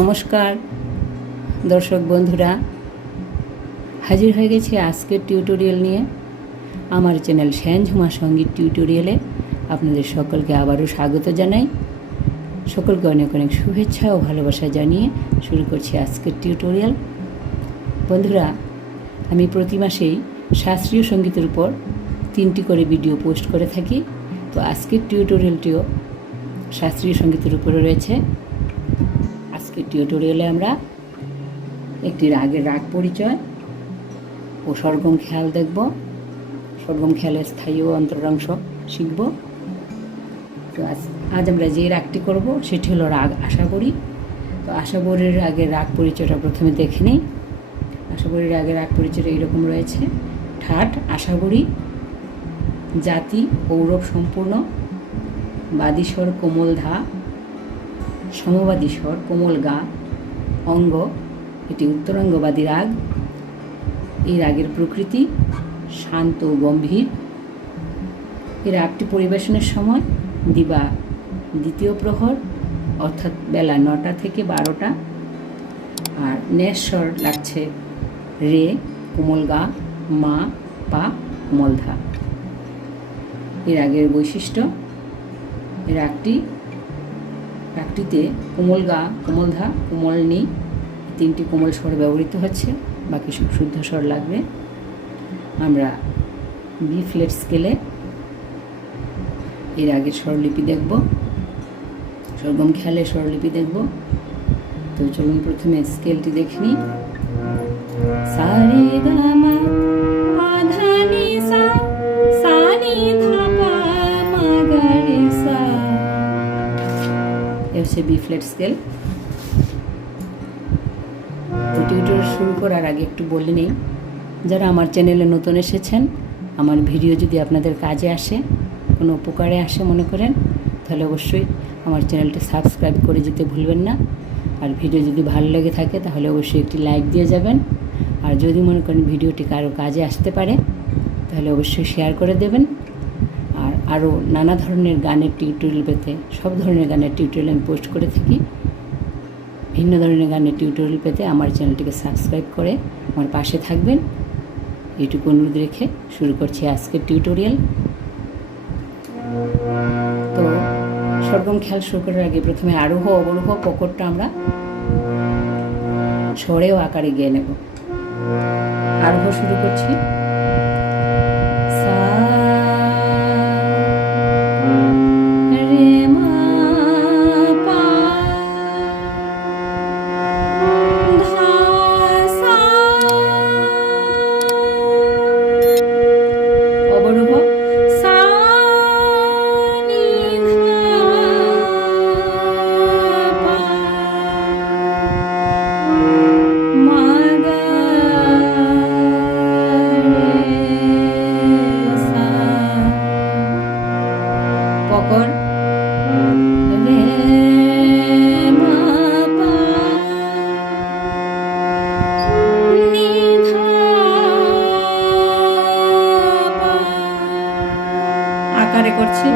নমস্কার দর্শক বন্ধুরা, হাজির হয়ে গেছি আজকের টিউটোরিয়াল নিয়ে। আমার চ্যানেল শ্যানঝুমা সঙ্গীত টিউটোরিয়ালে আপনাদের সকলকে আবারও স্বাগত জানাই। সকলকে অনেক অনেক শুভেচ্ছা ও ভালোবাসা জানিয়ে শুরু করছি আজকের টিউটোরিয়াল। বন্ধুরা, আমি প্রতি মাসেই শাস্ত্রীয় সঙ্গীতের উপর 3টি করে ভিডিও পোস্ট করে থাকি। তো আজকের টিউটোরিয়ালটিও শাস্ত্রীয় সঙ্গীতের উপরে রয়েছে। আজকের টিউটোরিয়ালে আমরা একটি রাগের রাগ পরিচয় ও সরগম খেয়াল দেখব। সরগম খেয়ালের স্থায়ী ও অন্তরাংশ শিখব। তো আজ আমরা যে রাগটি করব সেটি হলো রাগ আশাবরী। তো আশাবরীর রাগের রাগ পরিচয়টা প্রথমে দেখে নিই। আশাবরীর রাগের রাগ পরিচয়টা এইরকম রয়েছে: ঠাট আশাবরী, জাতি ঔরব সম্পূর্ণ, বাদীস্বর কোমল ধা, সমবাদী স্বর কোমল গা, অঙ্গ এটি উত্তরাঙ্গবাদী রাগ। এই রাগের প্রকৃতি শান্ত ও গম্ভীর। এই রাগটি পরিবেশনের সময় দিবা দ্বিতীয় প্রহর, অর্থাৎ বেলা 9টা থেকে 12টা। আর নেশ্বর লাগছে রে, কোমল গা, মা, পা, কোমল ধা। এই রাগের বৈশিষ্ট্য: এই রাগটিতে কোমল গা, কোমল ধা, কোমল নি 3টি কোমল স্বর ব্যবহৃত হচ্ছে, বাকি সব শুদ্ধ স্বর লাগবে। আমরা বি ফ্ল্যাট স্কেলে এই রাগের স্বরলিপি দেখব, সরগম খেয়ালের স্বরলিপি দেখব। তো চলুন প্রথমে স্কেলটি দেখে নিই। সা রে গা মা পা ধা নি সা, সা নি ধা পা মা গা রে সা। হচ্ছে বি ফ্ল্যাট স্কেল। তো টিউটোরিয়াল শুরু করার আগে একটু বলে নিই, যারা আমার চ্যানেলে নতুন এসেছেন, আমার ভিডিও যদি আপনাদের কাজে আসে, কোনো উপকারে আসে মনে করেন, তাহলে অবশ্যই আমার চ্যানেলটি সাবস্ক্রাইব করে যেতে ভুলবেন না। আর ভিডিও যদি ভালো লেগে থাকে তাহলে অবশ্যই একটি লাইক দিয়ে যাবেন। আর যদি মনে করেন ভিডিওটি কারো কাজে আসতে পারে তাহলে অবশ্যই শেয়ার করে দেবেন। আর আরও নানা ধরনের গানের টিউটোরিয়াল পেতে, সব ধরনের গানের টিউটোরিয়াল আমি পোস্ট করে থাকি। ভিন্ন ধরনের গানের টিউটোরিয়াল পেতে আমার চ্যানেলটিকে সাবস্ক্রাইব করে আমার পাশে থাকবেন, এইটুকু অনুরোধ রেখে শুরু করছি আজকের টিউটোরিয়াল। তো সরগম খেয়াল শুরু করার আগে প্রথমে আরোহ অবরোহ পকরটা আমরা স্বরে ও আকারে গিয়ে নেব। আরোহ শুরু করছি। সা রে মা পা ধা সা। অবরোহ সা নি ধা পা মা গা রে সা। পকর রে মা পা নি ধা পা। আকারে করছি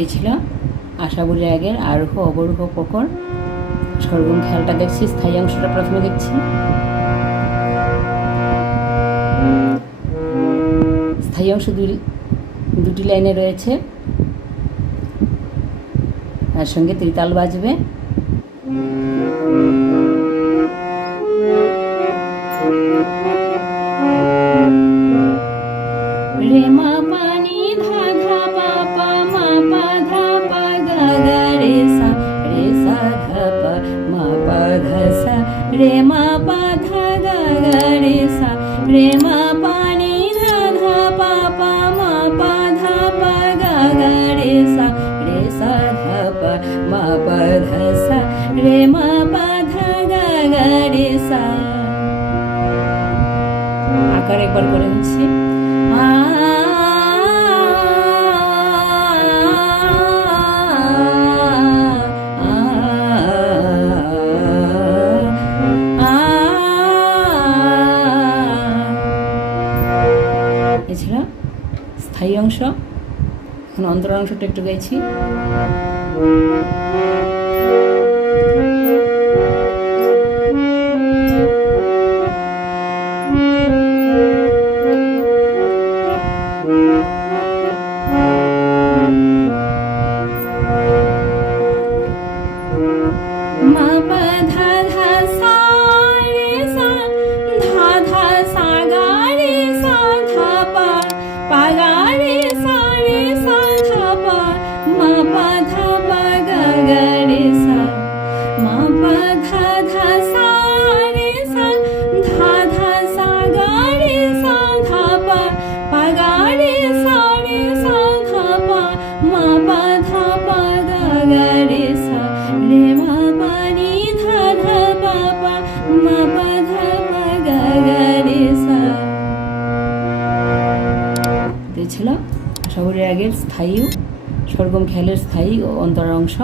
এই ছিল আশাবরী রাগের আরোহ অবরোহ পকর। সরগম খেয়ালটা দেখছি, স্থায়ী অংশটা প্রথমে দেখছি। স্থায়ী অংশ দুটি লাইনে রয়েছে, তার সঙ্গে ত্রিতাল বাজবে। রে মা পা নি ধা ধা পা পা মা পা ধা পা গা গা রে সা, রে রে মা পা ধা গা গা রে সা রে মা পা নি ধা ধা পা পা মা পা ধা পা গা গা রে সা ধা পা মা পা ধা সা রে মা পা ধা গা গা রে সা। আকার একবার করে নিচ্ছি। এছাড়া স্থায়ী অংশ, এখন অন্তর অংশটা একটু গাইছি। মা পা ধা ধা সা রে সা ধা ধা সা গা রে সা ধা পা পা গা রে সা ধা পা মা পা ধা পা গা গা রে সা মা পা ধা ধা সা রে সা ধা ধা সা গা রে সা ধা পা পা গা রে সা ধা পা মা পা ধা পা গা গা রে সা রে মা পা নি ধা ধা পা পা মা পা ধা পা গা গা রে সা। ছিল শহরের আগের স্থায়ী সরগম খেয়ালের স্থায়ী ও অন্তরা অংশ।